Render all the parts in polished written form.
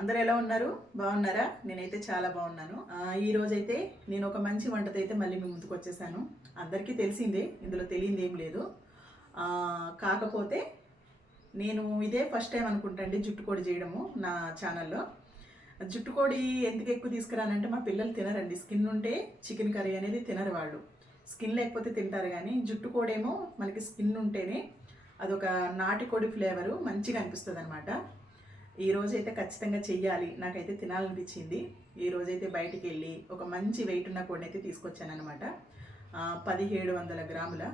అందరూ ఎలా ఉన్నారు? బాగున్నారా? నేనైతే చాలా బాగున్నాను. ఈ రోజైతే నేను ఒక మంచి వంటతో అయితే మళ్ళీ మీ ముందుకు వచ్చేసాను. అందరికీ తెలిసిందే, ఇందులో తెలియంది ఏం లేదు. కాకపోతే నేను ఇదే ఫస్ట్ టైం అనుకుంటండి జుట్టుకోడి చేయడము నా ఛానల్లో. జుట్టుకోడి ఎందుకు ఎక్కువ తీసుకురానంటే మా పిల్లలు తినరండి. స్కిన్ ఉంటే చికెన్ కర్రీ అనేది తినరు వాళ్ళు. స్కిన్ లేకపోతే తింటారు, కానీ జుట్టుకోడేమో మనకి స్కిన్ ఉంటేనే అదొక నాటుకోడి ఫ్లేవరు మంచిగా అనిపిస్తుంది అనమాట. ఈరోజైతే ఖచ్చితంగా చెయ్యాలి, నాకైతే తినాలనిపించింది. ఈరోజైతే బయటికి వెళ్ళి ఒక మంచి వెయిట్ ఉన్న కోడిని అయితే తీసుకొచ్చాను అనమాట. 1700 గ్రాముల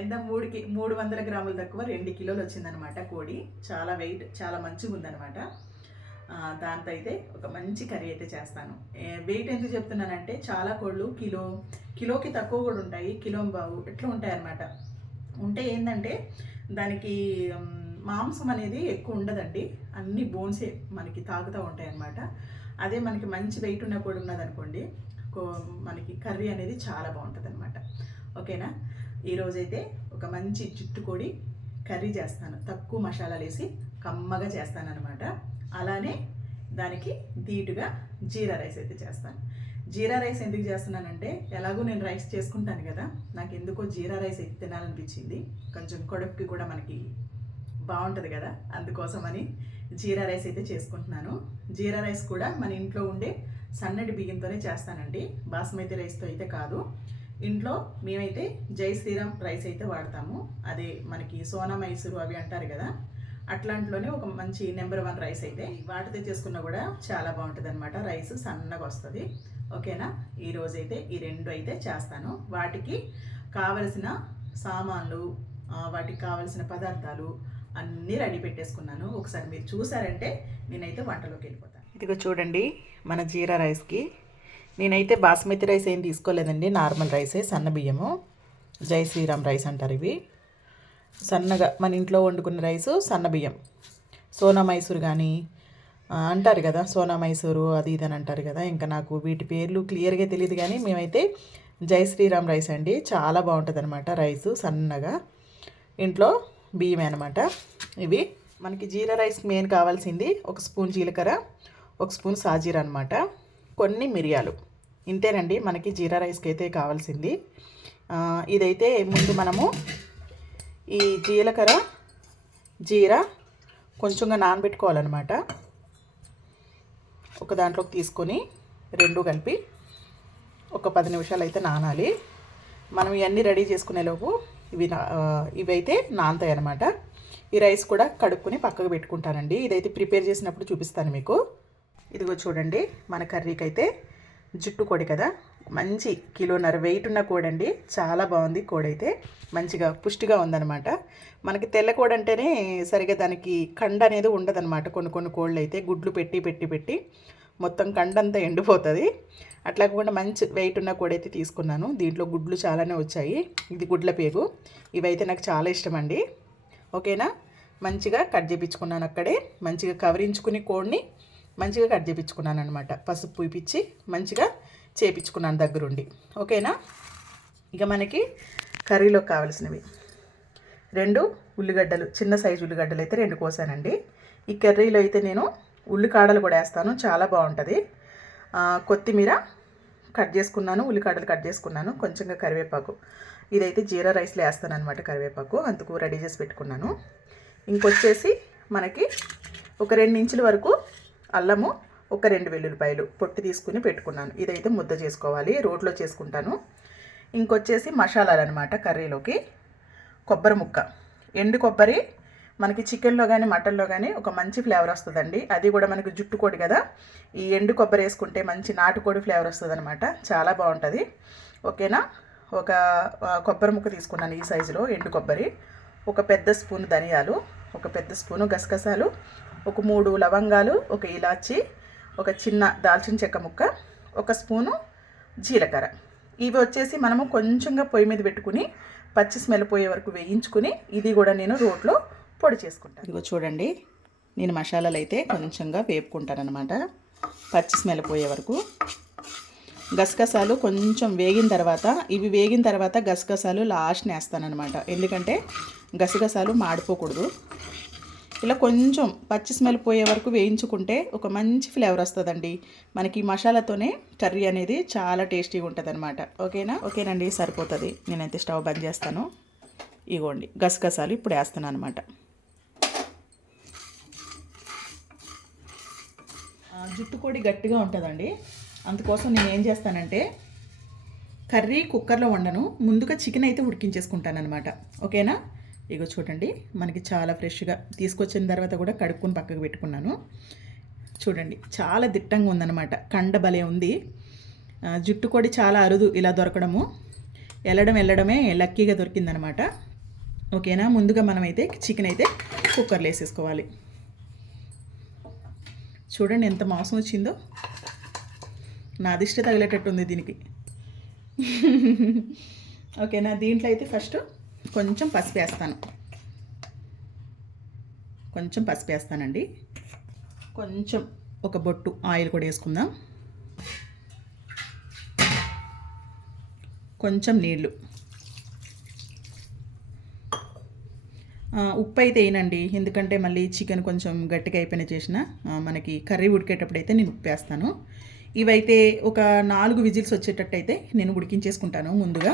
ఎంత 300 గ్రాములు తక్కువ 2 కిలోలు వచ్చిందనమాట కోడి. చాలా వెయిట్, చాలా మంచిగా ఉందనమాట. దాంతో అయితే ఒక మంచి కర్రీ అయితే చేస్తాను. వెయిట్ ఎందుకు చెప్తున్నానంటే చాలా కోళ్ళు కిలోకి తక్కువ కూడా ఉంటాయి, కిలో బావు ఇట్లా ఉంటాయి అన్నమాట. ఉంటే ఏంటంటే దానికి మాంసం అనేది ఎక్కువ ఉండదండి, అన్ని బోన్సే మనకి తాగుతూ ఉంటాయి అన్నమాట. అదే మనకి మంచి వెయిట్ ఉన్న కోడి ఉన్నదనుకోండి, మనకి కర్రీ అనేది చాలా బాగుంటుంది అనమాట. ఓకేనా? ఈరోజైతే ఒక మంచి జుట్టుకోడి కర్రీ చేస్తాను, తక్కువ మసాలాలు వేసి కమ్మగా చేస్తాను అనమాట. అలానే దానికి ధీటుగా జీరా రైస్ అయితే చేస్తాను. జీరా రైస్ ఎందుకు చేస్తున్నానంటే, ఎలాగో నేను రైస్ చేసుకుంటాను కదా, నాకు ఎందుకో జీరా రైస్ అయితే తినాలనిపించింది. కొంచెం కడుపుకి కూడా మనకి బాగుంటుంది కదా, అందుకోసమని జీరా రైస్ అయితే చేసుకుంటున్నాను. జీరా రైస్ కూడా మన ఇంట్లో ఉండే సన్నటి బియ్యంతోనే చేస్తానండి, బాస్మతి రైస్తో అయితే కాదు. ఇంట్లో మేమైతే జై శ్రీరామ్ రైస్ అయితే వాడతాము. అదే మనకి సోనా మైసూరు అవి అంటారు కదా, అట్లాంటిలోనే ఒక మంచి నెంబర్ 1 రైస్ అయితే వాటితో చేసుకున్నా కూడా చాలా బాగుంటుంది అనమాట. రైస్ సన్నగా వస్తుంది. ఓకేనా? ఈరోజైతే ఈ 2 అయితే చేస్తాను. వాటికి కావలసిన సామాన్లు, వాటికి కావలసిన పదార్థాలు అన్నీ రెడీ పెట్టేసుకున్నాను. ఒకసారి మీరు చూసారంటే నేనైతే వంటలోకి వెళ్ళిపోతాను. ఇదిగో చూడండి, మన జీరా రైస్కి నేనైతే బాస్మతి రైస్ ఏం తీసుకోలేదండి, నార్మల్ రైసే, సన్న బియ్యము. జై శ్రీరామ్ రైస్ అంటారు ఇవి. సన్నగా మన ఇంట్లో వండుకున్న రైసు, సన్న బియ్యం. సోనా మైసూరు కానీ అంటారు కదా, సోనా మైసూరు అది ఇది అని అంటారు కదా, ఇంకా నాకు వీటి పేర్లు క్లియర్గా తెలియదు, కానీ మేమైతే జై శ్రీరామ్ రైస్ అండి. చాలా బాగుంటుంది అనమాట రైసు, సన్నగా ఇంట్లో బియ్యమే అనమాట ఇవి. మనకి జీరా రైస్ మెయిన్ కావాల్సింది 1 స్పూన్ జీలకర్ర, 1 స్పూన్ సాజీరా అనమాట, కొన్ని మిరియాలు. ఇంతేనండి మనకి జీరా రైస్కి అయితే కావాల్సింది. ఇదైతే ముందు మనము ఈ జీలకర్ర జీరా కొంచెంగా నానబెట్టుకోవాలన్నమాట. ఒక దాంట్లోకి తీసుకొని 2 కలిపి ఒక 10 నిమిషాలు అయితే నానాలి. మనం ఇవన్నీ రెడీ చేసుకునేలోపు ఇవైతే నానతాయి అన్నమాట. ఈ రైస్ కూడా కడుక్కుని పక్కకు పెట్టుకుంటానండి. ఇదైతే ప్రిపేర్ చేసినప్పుడు చూపిస్తాను మీకు. ఇదిగో చూడండి, మన కర్రీకి అయితే జుట్టు కోడి కదా, మంచి 1.5 కిలో వెయిట్ ఉన్న కోడండి. చాలా బాగుంది కోడి అయితే, మంచిగా పుష్టిగా ఉందన్నమాట. మనకి తెల్ల కోడి అంటేనే సరిగా దానికి కండ అనేది ఉండదన్నమాట. కొన్ని కోళ్ళు అయితే గుడ్లు పెట్టి మొత్తం కండంతా ఎండిపోతుంది. అట్లా కాకుండా మంచి వెయిట్ ఉన్న కోడి అయితే తీసుకున్నాను. దీంట్లో గుడ్లు చాలానే వచ్చాయి. ఇది గుడ్ల పేగు. ఇవైతే నాకు చాలా ఇష్టం అండి. ఓకేనా? మంచిగా కట్ చేయించుకున్నాను అక్కడే. మంచిగా కవరించుకుని కోడిని మంచిగా కట్ చేయించుకున్నాను అనమాట. పసుపు పూయిపించి మంచిగా చేయించుకున్నాను దగ్గరుండి. ఓకేనా? ఇక మనకి కర్రీలోకి కావాల్సినవి 2 ఉల్లిగడ్డలు, చిన్న సైజు ఉల్లిగడ్డలు అయితే 2 కోసానండి. ఈ కర్రీలో అయితే నేను ఉల్లికాడలు కూడా వేస్తాను, చాలా బాగుంటుంది. కొత్తిమీర కట్ చేసుకున్నాను, ఉల్లికాడలు కట్ చేసుకున్నాను, కొంచెంగా కరివేపాకు. ఇదైతే జీరా రైస్లో వేస్తాను అనమాట కరివేపాకు, అందుకు రెడీ చేసి పెట్టుకున్నాను. ఇంకొచ్చేసి మనకి ఒక 2 ఇంచుల వరకు అల్లము, ఒక 2 వెల్లుల్లిపాయలు పొట్టు తీసుకుని పెట్టుకున్నాను. ఇదైతే ముద్ద చేసుకోవాలి, రోట్లో చేసుకుంటాను. ఇంకొచ్చేసి మసాలాలు అనమాట కర్రీలోకి. కొబ్బరి ముక్క, ఎండు కొబ్బరి మనకి చికెన్లో కానీ మటన్లో కానీ ఒక మంచి ఫ్లేవర్ వస్తుందండి. అది కూడా మనకి జుట్టు కోడి కదా, ఈ ఎండు కొబ్బరి వేసుకుంటే మంచి నాటుకోడి ఫ్లేవర్ వస్తుంది అనమాట, చాలా బాగుంటుంది. ఓకేనా? ఒక కొబ్బరి ముక్క తీసుకున్నాను ఈ సైజులో ఎండు కొబ్బరి, ఒక పెద్ద స్పూన్ ధనియాలు, ఒక పెద్ద స్పూను గసగసాలు, ఒక 3 లవంగాలు, ఒక ఇలాచి, ఒక చిన్న దాల్చిన చెక్క ముక్క, ఒక స్పూను జీలకర్ర. ఇవి వచ్చేసి మనము కొంచెంగా పొయ్యి మీద పెట్టుకుని పచ్చి స్మెల్ పోయే వరకు వేయించుకుని ఇది కూడా నేను రోట్లో పొడి చేసుకుంటాను. ఇదిగో చూడండి, నేను మసాలాలు అయితే కొంచెంగా వేపుకుంటాను అనమాట, పచ్చి స్మెల్ పోయే వరకు. గసగసాలు కొంచెం వేగిన తర్వాత గసగసాలు లాస్ట్ని వేస్తాను అనమాట, ఎందుకంటే గసగసాలు మాడిపోకూడదు. ఇలా కొంచెం పచ్చి స్మెల్ పోయే వరకు వేయించుకుంటే ఒక మంచి ఫ్లేవర్ వస్తుందండి. మనకి మసాలాతోనే కర్రీ అనేది చాలా టేస్టీగా ఉంటుంది అనమాట. ఓకేనండి, సరిపోతుంది. నేనైతే స్టవ్ బంద్ చేస్తాను. ఇగోండి గసగసాలు ఇప్పుడు వేస్తాను అనమాట. జుట్టు కోడి గట్టిగా ఉంటుందండి. అందుకోసం నేను ఏం చేస్తానంటే కర్రీ కుక్కర్లో వండను, ముందుగా చికెన్ అయితే ఉడికించేసుకుంటాను అనమాట. ఓకేనా? ఇగో చూడండి, మనకి చాలా ఫ్రెష్గా తీసుకొచ్చిన తర్వాత కూడా కడుక్కొని పక్కకు పెట్టుకున్నాను. చూడండి చాలా దిట్టంగా ఉందన్నమాట. కండ భలే ఉంది. జుట్టు కోడి చాలా అరుదు ఇలా దొరకడము. వెళ్ళడమే లక్కీగా దొరికిందనమాట. ఓకేనా? ముందుగా మనమైతే చికెన్ అయితే కుక్కర్లో వేసేసుకోవాలి. చూడండి ఎంత మాంసం వచ్చిందో. నా దిష్టి తగిలేటట్టుంది దీనికి. ఓకేనా? దీంట్లో అయితే ఫస్ట్ కొంచెం పసుపు వేస్తానండి. కొంచెం ఒక బొట్టు ఆయిల్ కూడా వేసుకుందాం. కొంచెం నీళ్ళు. ఉప్పు అయితే వేయనండి, ఎందుకంటే మళ్ళీ చికెన్ కొంచెం గట్టిగా అయిపోయిన చేసిన మనకి కర్రీ ఉడికేటప్పుడు అయితే నేను ఉప్పు వేస్తాను. ఇవైతే ఒక 4 విజిల్స్ వచ్చేటట్టు అయితే నేను ఉడికించేసుకుంటాను ముందుగా.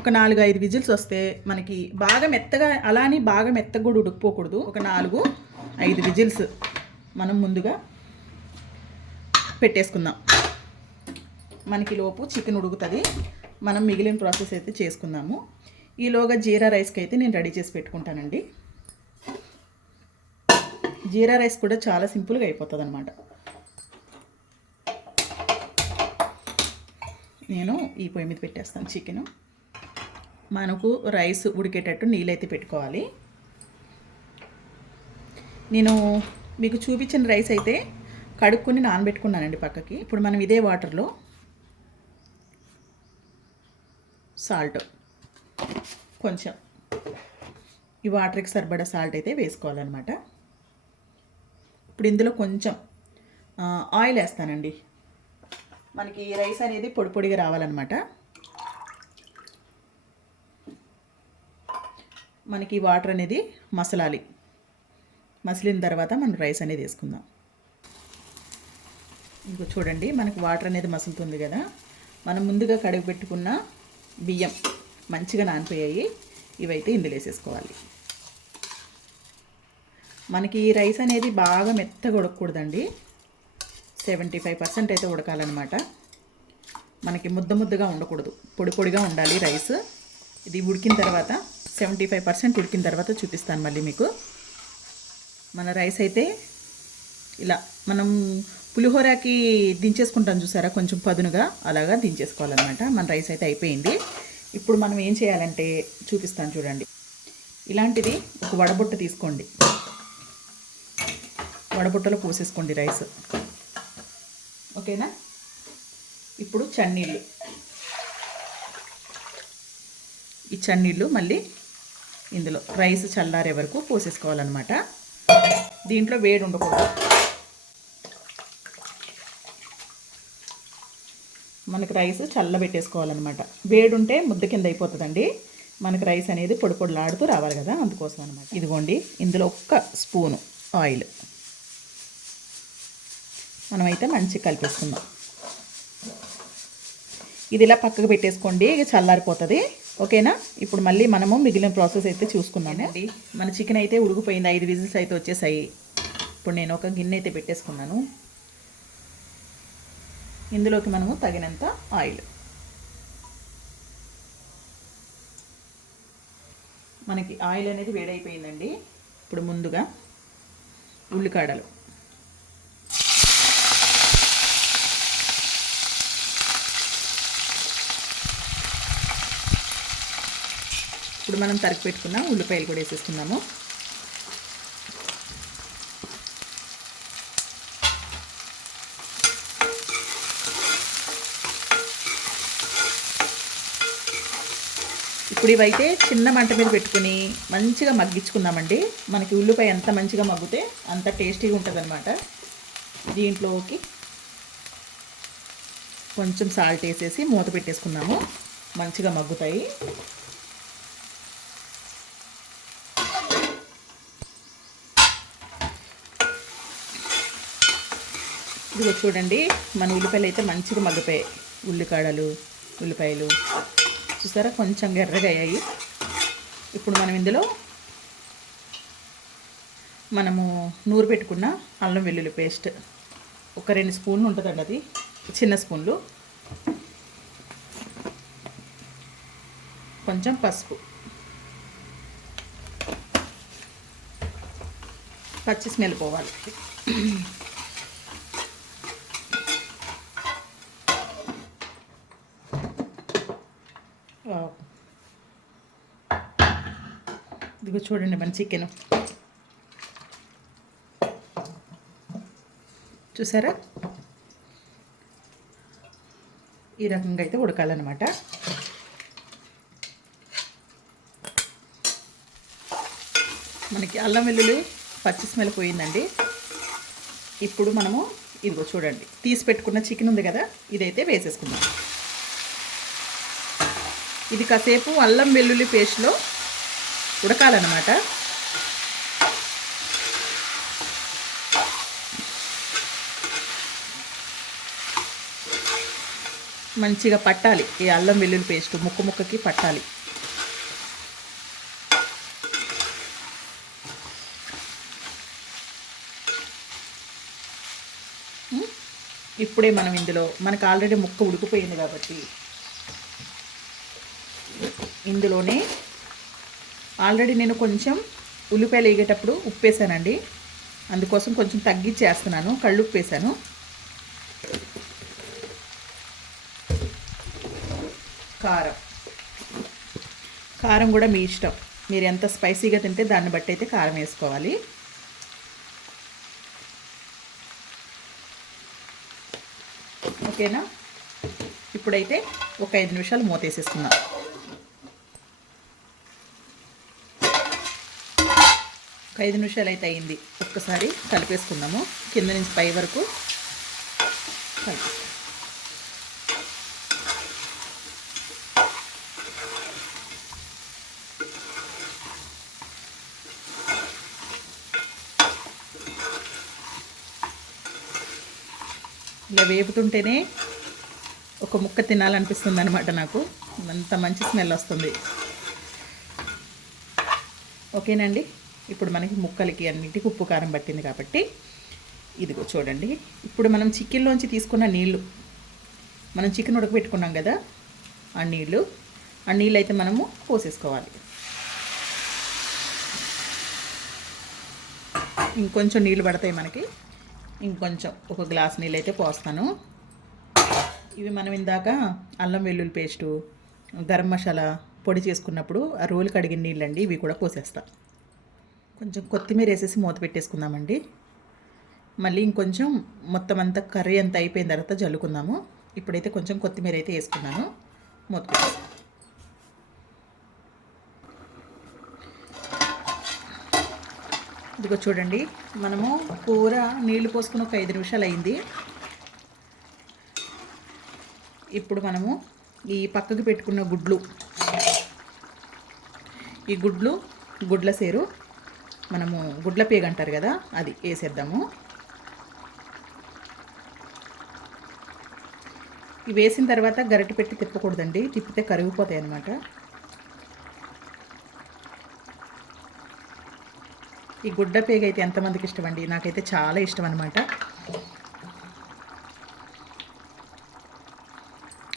ఒక 4-5 విజిల్స్ వస్తే మనకి బాగా మెత్తగా, అలా అని బాగా మెత్తగా కూడా ఉడికిపోకూడదు. ఒక 4-5 విజిల్స్ మనం ముందుగా పెట్టేసుకుందాం. మనకి లోపు చికెన్ ఉడుకుతుంది. మనం మిగిలిన ప్రాసెస్ అయితే చేసుకుందాము. ఈలోగా జీరా రైస్కి అయితే నేను రెడీ చేసి పెట్టుకుంటానండి. జీరా రైస్ కూడా చాలా సింపుల్గా అయిపోతుంది అనమాట. నేను ఈ పొయ్యి మీద పెట్టేస్తాను చికెను. మనకు రైస్ ఉడికేటట్టు నీళ్ళైతే పెట్టుకోవాలి. నేను మీకు చూపించిన రైస్ అయితే కడుక్కొని నానబెట్టుకున్నానండి పక్కకి. ఇప్పుడు మనం ఇదే వాటర్లో సాల్ట్, కొంచెం ఈ వాటర్కి సరిపడా సాల్ట్ అయితే వేసుకోవాలన్నమాట. ఇప్పుడు ఇందులో కొంచెం ఆయిల్ వేస్తానండి. మనకి రైస్ అనేది పొడి పొడిగా రావాలన్నమాట. మనకి వాటర్ అనేది మసలాలి. మసిలిన తర్వాత మనం రైస్ అనేది వేసుకుందాం. ఇంకో చూడండి, మనకి వాటర్ అనేది మసులుతుంది కదా. మనం ముందుగా కడిగి పెట్టుకున్న బియ్యం మంచిగా నానిపోయాయి. ఇవైతే ఇందులో వేసేసుకోవాలి. మనకి ఈ రైస్ అనేది బాగా మెత్తగా ఉడకకూడదండి. 75% అయితే ఉడకాలన్నమాట. మనకి ముద్దగా ఉండకూడదు, పొడి పొడిగా ఉండాలి రైస్. ఇది ఉడికిన తర్వాత 75% ఉడికిన తర్వాత చూపిస్తాను మళ్ళీ మీకు. మన రైస్ అయితే ఇలా మనం పులిహోరకి దించేసుకుంటాం చూసారా, కొంచెం పదునుగా అలాగా దించేసుకోవాలన్నమాట. మన రైస్ అయితే అయిపోయింది. ఇప్పుడు మనం ఏం చేయాలంటే చూపిస్తాను చూడండి. ఇలాంటిది ఒక వడబుట్ట తీసుకోండి. వడబుట్టలో పోసేసుకోండి రైస్. ఓకేనా? ఇప్పుడు చన్నీళ్ళు. ఈ చన్నీళ్ళు మళ్ళీ ఇందులో రైస్ చల్లారే వరకు పోసేసుకోవాలన్నమాట. దీంట్లో వేడి ఉండకూడదు. మనకి రైస్ చల్లబెట్టేసుకోవాలన్నమాట. వేడి ఉంటే ముద్ద కింద అయిపోతుందండి. మనకి రైస్ అనేది పొడి పొడిలాడుతూ రావాలి కదా, అందుకోసం అనమాట. ఇదిగోండి, ఇందులో 1 స్పూను ఆయిల్ మనమైతే మంచిగా కలిపేసుకుందాం. ఇది ఇలా పక్కకు పెట్టేసుకోండి, ఇక చల్లారిపోతుంది. ఓకేనా? ఇప్పుడు మళ్ళీ మనము మిగిలిన ప్రాసెస్ అయితే చూసుకుందామండి. మన చికెన్ అయితే ఉడికిపోయింది. 5 విజిల్స్ అయితే వచ్చేసాయి. ఇప్పుడు నేను ఒక గిన్నె అయితే పెట్టేసుకున్నాను. ఇందులోకి మనము తగినంత ఆయిల్. మనకి ఆయిల్ అనేది వేడైపోయిందండి. ఇప్పుడు ముందుగా ఉల్లికాడలు, ఇప్పుడు మనం తరిగి పెట్టుకున్న ఉల్లిపాయలు కూడా వేసేసుకుందాము. ఇప్పుడు ఇవైతే చిన్న మంట మీద పెట్టుకుని మంచిగా మగ్గించుకుందామండి. మనకి ఉల్లిపాయ ఎంత మంచిగా మగ్గితే అంత టేస్టీగా ఉంటుంది అనమాట. దీంట్లోకి కొంచెం సాల్ట్ వేసేసి మూత పెట్టేసుకుందాము. మంచిగా మగ్గుతాయి. ఇదిగో చూడండి, మన ఉల్లిపాయలు అయితే మంచిగా మగ్గిపోయాయి. ఉల్లిపాయలు చూసారా, కొంచెం ఎర్రగా అయ్యాయి. ఇప్పుడు మనం ఇందులో మనము నూరు పెట్టుకున్న అల్లం వెల్లుల్లి పేస్ట్ ఒక 2 స్పూన్లు ఉంటుందండి, అది చిన్న స్పూన్లు. కొంచెం పసుపు, పచ్చి స్మెల్ పోవాలి. ఇదిగో చూడండి మన చికెన్ చూసారా, ఈ రకంగా అయితే ఉడకాలన్నమాట. మనకి అల్లం వెల్లుల్లి పచ్చి స్మెల్ పోయిందండి. ఇప్పుడు మనము ఇదిగో చూడండి, తీసి పెట్టుకున్న చికెన్ ఉంది కదా, ఇదైతే వేసేసుకుందాం. ఇది కాసేపు అల్లం వెల్లుల్లి పేస్ట్లో ఉడకాలన్నమాట. మంచిగా పట్టాలి, ఈ అల్లం వెల్లుల్లి పేస్ట్ ముక్కకి పట్టాలి. ఇప్పుడే మనం ఇందులో మనకు ఆల్రెడీ ముక్క ఉడికిపోయింది కాబట్టి ఇందులోనే ఆల్రెడీ నేను కొంచెం ఉల్లిపాయలు వేగేటప్పుడు ఉప్పు వేసానండి, అందుకోసం కొంచెం తగ్గించేస్తున్నాను, కళ్ళుప్పు వేసాను. కారం కూడా మీ ఇష్టం, మీరు ఎంత స్పైసీగా తింటే దాన్ని బట్టి అయితే కారం వేసుకోవాలి. ఓకేనా, ఇప్పుడైతే ఒక 5 నిమిషాలు మూతేసేసుకుందాం. ఒక 5 నిమిషాలు అయితే అయింది. ఒక్కసారి కలిపేసుకుందాము, కింద నుంచి పై వరకు కలిపేసుకుందాం. ఇలా వేపుతుంటేనే ఒక ముక్క తినాలనిపిస్తుంది అనమాట నాకు, అంత మంచి స్మెల్ వస్తుంది. ఓకేనండి, ఇప్పుడు మనకి ముక్కలకి అన్నిటికీ ఉప్పు కారం పట్టింది కాబట్టి ఇదిగో చూడండి, ఇప్పుడు మనం చికెన్లోంచి తీసుకున్న నీళ్ళు, మనం చికెన్ ఉడకబెట్టుకున్నాం కదా, ఆ నీళ్ళు అయితే మనము పోసేసుకోవాలి. ఇంకొంచెం నీళ్ళు పడతాయి మనకి, ఇంకొంచెం ఒక గ్లాస్ నీళ్ళు అయితే పోస్తాను. ఇవి మనం ఇందాక అల్లం వెల్లుల్లి పేస్టు, గరం మసాలా పొడి చేసుకున్నప్పుడు ఆ రోలు కడిగిన నీళ్ళండి, ఇవి కూడా పోసేస్తా. కొంచెం కొత్తిమీర వేసేసి మూత పెట్టేసుకుందామండి. మళ్ళీ ఇంకొంచెం మొత్తం అంతా కర్రీ అంతా అయిపోయిన తర్వాత జల్లుకుందాము. ఇప్పుడైతే కొంచెం కొత్తిమీర అయితే వేసుకున్నాను, మూత పెట్టేసి. ఇదిగో చూడండి, మనము కూర నీళ్లు పోసుకుని ఒక 5 నిమిషాలు అయింది. ఇప్పుడు మనము ఈ పక్కకు పెట్టుకున్న ఈ గుడ్ల సేరు, మనము గుడ్ల పేగ అంటారు కదా, అది వేసేద్దాము. ఇవి వేసిన తర్వాత గరిటె పెట్టి తిప్పకూడదండి, తిప్పితే కరిగిపోతాయి అన్నమాట. ఈ గుడ్డ పేగ అయితే ఎంతమందికి ఇష్టం అండి, నాకైతే చాలా ఇష్టం అనమాట.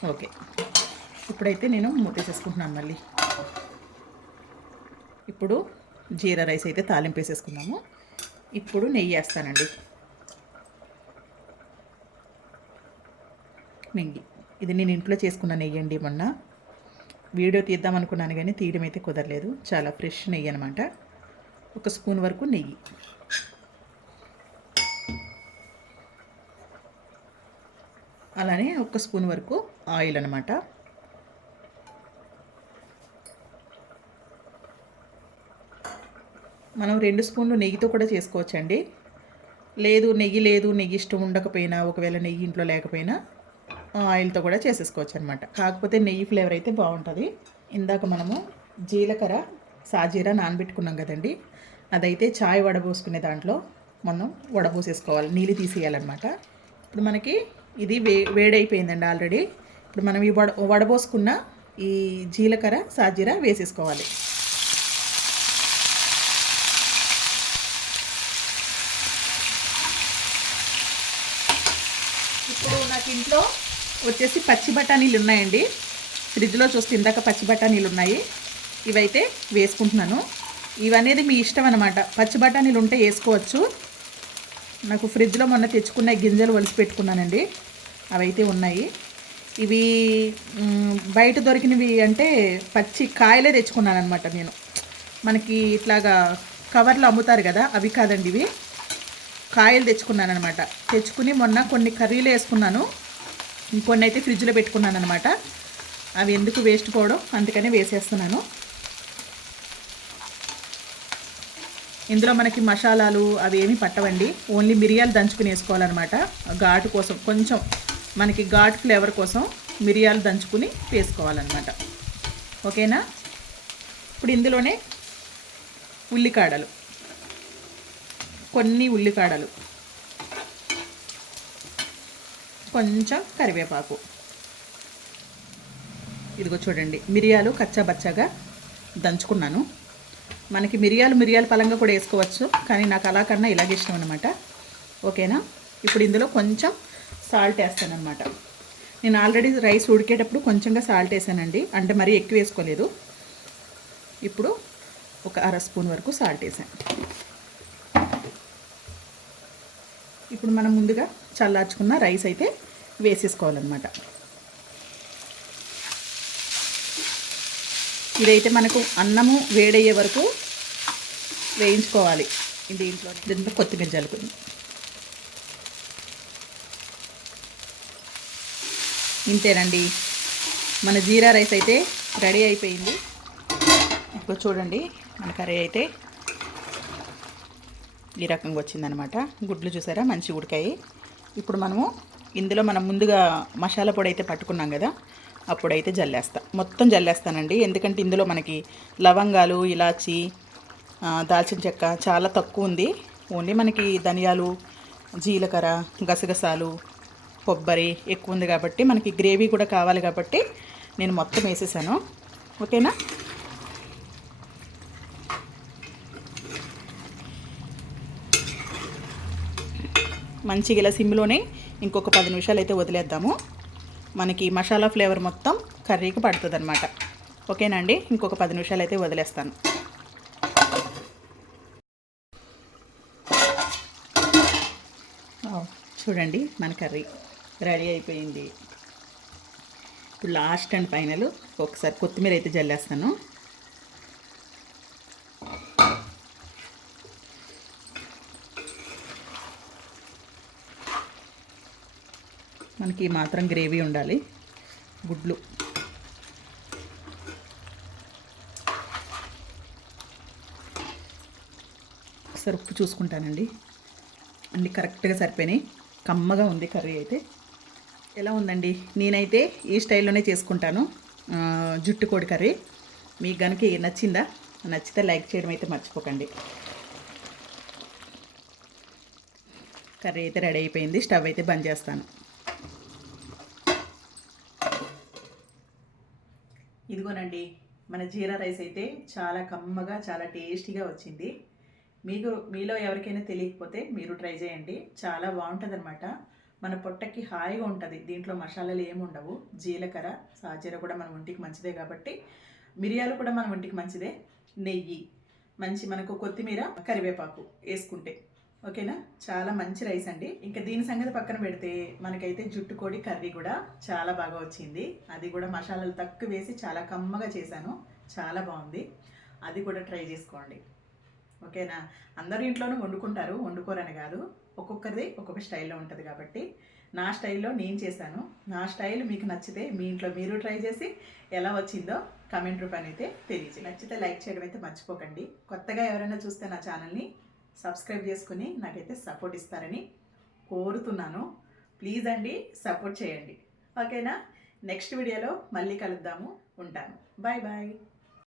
ఓకే, ఇప్పుడైతే నేను మూతేసేసుకుంటున్నాను. మళ్ళీ ఇప్పుడు జీరా రైస్ అయితే తాలింపు వేసేసుకున్నాము. ఇప్పుడు నెయ్యి వేస్తానండి. నెయ్యి ఇది నేను ఇంట్లో చేసుకున్న నెయ్యి అండి. మొన్న వీడియో తీద్దాం అనుకున్నాను కానీ తీయడం అయితే కుదరలేదు. చాలా ఫ్రెష్ నెయ్యి అనమాట. 1 స్పూన్ వరకు నెయ్యి, అలానే 1 స్పూన్ వరకు ఆయిల్ అనమాట. మనం 2 స్పూన్లు నెయ్యితో కూడా చేసుకోవచ్చండి. నెయ్యి ఇష్టం ఉండకపోయినా, ఒకవేళ నెయ్యి ఇంట్లో లేకపోయినా ఆయిల్తో కూడా చేసేసుకోవచ్చు అనమాట. కాకపోతే నెయ్యి ఫ్లేవర్ అయితే బాగుంటుంది. ఇందాక మనము జీలకర్ర సాజీరా నానబెట్టుకున్నాం కదండి, అదైతే చాయ్ వడబోసుకునే దాంట్లో మనం వడబోసేసుకోవాలి, నీళ్ళు తీసేయాలన్నమాట. ఇప్పుడు మనకి ఇది వేడైపోయిందండి ఆల్రెడీ. ఇప్పుడు మనం ఈ వడబోసుకున్న ఈ జీలకర్ర సాజీరా వేసేసుకోవాలి. ఇప్పుడు నాకు ఇంట్లో వచ్చేసి పచ్చి బఠానీలు ఉన్నాయండి. ఫ్రిడ్జ్లో చూస్తే ఇందాక పచ్చి బఠానీలు ఉన్నాయి, ఇవైతే వేసుకుంటున్నాను. ఇవనేది మీ ఇష్టం అనమాట. పచ్చి బఠానీలు ఉంటే వేసుకోవచ్చు. నాకు ఫ్రిడ్జ్లో మొన్న తెచ్చుకున్న గింజలు ఒలిసి పెట్టుకున్నానండి, అవైతే ఉన్నాయి. ఇవి బయట దొరికినవి అంటే పచ్చి కాయలే తెచ్చుకున్నాను అనమాట నేను. మనకి ఇట్లాగా కవర్లో అమ్ముతారు కదా, అవి కాదండి, ఇవి కాయలు తెచ్చుకున్నాను అనమాట. తెచ్చుకుని మొన్న కొన్ని కర్రీలు వేసుకున్నాను, ఇంకొన్ని అయితే ఫ్రిడ్జ్లో పెట్టుకున్నాను అనమాట. అవి ఎందుకు వేస్ట్ పోవడం, అందుకనే వేసేస్తున్నాను. ఇందులో మనకి మసాలాలు అవి ఏమీ పట్టవండి, ఓన్లీ మిరియాలు దంచుకుని వేసుకోవాలన్నమాట. ఘాటు కోసం, కొంచెం మనకి ఘాటు ఫ్లేవర్ కోసం మిరియాలు దంచుకుని వేసుకోవాలన్నమాట. ఓకేనా. ఇప్పుడు ఇందులోనే ఉల్లికాడలు, కొన్ని ఉల్లికాడలు, కొంచెం కరివేపాకు. ఇదిగో చూడండి, మిరియాలు కచ్చాబచ్చాగా దంచుకున్నాను. మనకి మిరియాలు పలంగా కూడా వేసుకోవచ్చు, కానీ నాకు అలా కన్నా ఇలాగే ఇష్టం అనమాట. ఓకేనా. ఇప్పుడు ఇందులో కొంచెం సాల్ట్ వేస్తానమాట. నేను ఆల్రెడీ రైస్ ఉడికేటప్పుడు కొంచెంగా సాల్ట్ వేసానండి, అంటే మరీ ఎక్కువ వేసుకోలేదు. ఇప్పుడు ఒక అర స్పూన్ వరకు సాల్ట్ వేసాను. ఇప్పుడు మనం ముందుగా చల్లార్చుకున్న రైస్ అయితే వేసేసుకోవాలన్నమాట. ఇదైతే మనకు అన్నము వేడయ్యే వరకు వేయించుకోవాలి. దీంట్లో కొత్తిమీర జల్లుకుంది. ఇంతేనండి, మన జీరా రైస్ అయితే రెడీ అయిపోయింది. ఇప్పుడు చూడండి, మన కర్రీ అయితే ఈ రకంగా వచ్చిందనమాట. గుడ్లు చూసారా, మంచి ఉడికాయి. ఇప్పుడు ఇందులో మనం ముందుగా మసాలా పొడి అయితే పట్టుకున్నాం కదా, అప్పుడైతే మొత్తం జల్లేస్తానండి. ఎందుకంటే ఇందులో మనకి లవంగాలు, ఇలాచి, దాల్చిన చెక్క చాలా తక్కువ ఉంది. ఓన్లీ మనకి ధనియాలు, జీలకర్ర, గసగసాలు, కొబ్బరి ఎక్కువ ఉంది కాబట్టి మనకి గ్రేవీ కూడా కావాలి కాబట్టి నేను మొత్తం వేసేసాను. ఓకేనా. మంచిగా ఇలా సిమ్లోనే ఇంకొక 10 నిమిషాలు అయితే వదిలేద్దాము. మనకి మసాలా ఫ్లేవర్ మొత్తం కర్రీకి పడుతుంది అనమాట. ఓకేనా అండి, ఇంకొక 10 నిమిషాలు అయితే వదిలేస్తాను. చూడండి, మన కర్రీ రెడీ అయిపోయింది. ఇప్పుడు లాస్ట్ అండ్ ఫైనల్ ఒకసారి కొత్తిమీర అయితే జల్లేస్తాను. మనకి మాత్రం గ్రేవీ ఉండాలి. గుడ్లు ఒకసారి ఉప్పు చూసుకుంటానండి, అన్నీ కరెక్ట్గా సరిపోయినాయి. కమ్మగా ఉంది కర్రీ అయితే. ఎలా ఉందండి, నేనైతే ఈ స్టైల్లోనే చేసుకుంటాను జుట్టు కోడి కర్రీ. మీకు కనుక నచ్చిందా? నచ్చితే లైక్ చేయడం అయితే మర్చిపోకండి. కర్రీ అయితే రెడీ అయిపోయింది. స్టవ్ అయితే బంద్ చేస్తాను. ఇదిగోనండి, మన జీరా రైస్ అయితే చాలా కమ్మగా, చాలా టేస్టీగా వచ్చింది. మీలో ఎవరికైనా తెలియకపోతే మీరు ట్రై చేయండి, చాలా బాగుంటుంది అనమాట. మన పొట్టకి హాయిగా ఉంటుంది. దీంట్లో మసాలాలు ఏమి ఉండవు. జీలకర్ర, సాజీర కూడా మన ఒంటికి మంచిదే కాబట్టి, మిరియాలు కూడా మన ఒంటికి మంచిదే. నెయ్యి, మనకు కొత్తిమీర, కరివేపాకు వేసుకుంటే ఓకేనా. చాలా మంచి రైస్ అండి. ఇంకా దీని సంగతి పక్కన పెడితే మనకైతే జుట్టు కోడి కర్రీ కూడా చాలా బాగా వచ్చింది. అది కూడా మసాలాలు తక్కువ వేసి చాలా కమ్మగా చేశాను, చాలా బాగుంది. అది కూడా ట్రై చేసుకోండి. ఓకేనా. అందరూ ఇంట్లోనూ వండుకుంటారు, వండుకోరని కాదు, ఒక్కొక్కరిది ఒక్కొక్క స్టైల్లో ఉంటుంది కాబట్టి నా స్టైల్లో నేను చేశాను. నా స్టైల్ మీకు నచ్చితే మీ ఇంట్లో మీరు ట్రై చేసి ఎలా వచ్చిందో కామెంట్ రూపాన్ని అయితే తెలియజేయండి. నచ్చితే లైక్ చేయడం అయితే మర్చిపోకండి. కొత్తగా ఎవరైనా చూస్తే నా ఛానల్ని సబ్స్క్రైబ్ చేసుకుని నాకైతే సపోర్ట్ ఇస్తారని కోరుతున్నాను. ప్లీజ్ అండి, సపోర్ట్ చేయండి. ఓకేనా? నెక్స్ట్ వీడియోలో మళ్ళీ కలుద్దాము. ఉంటాను. Bye bye.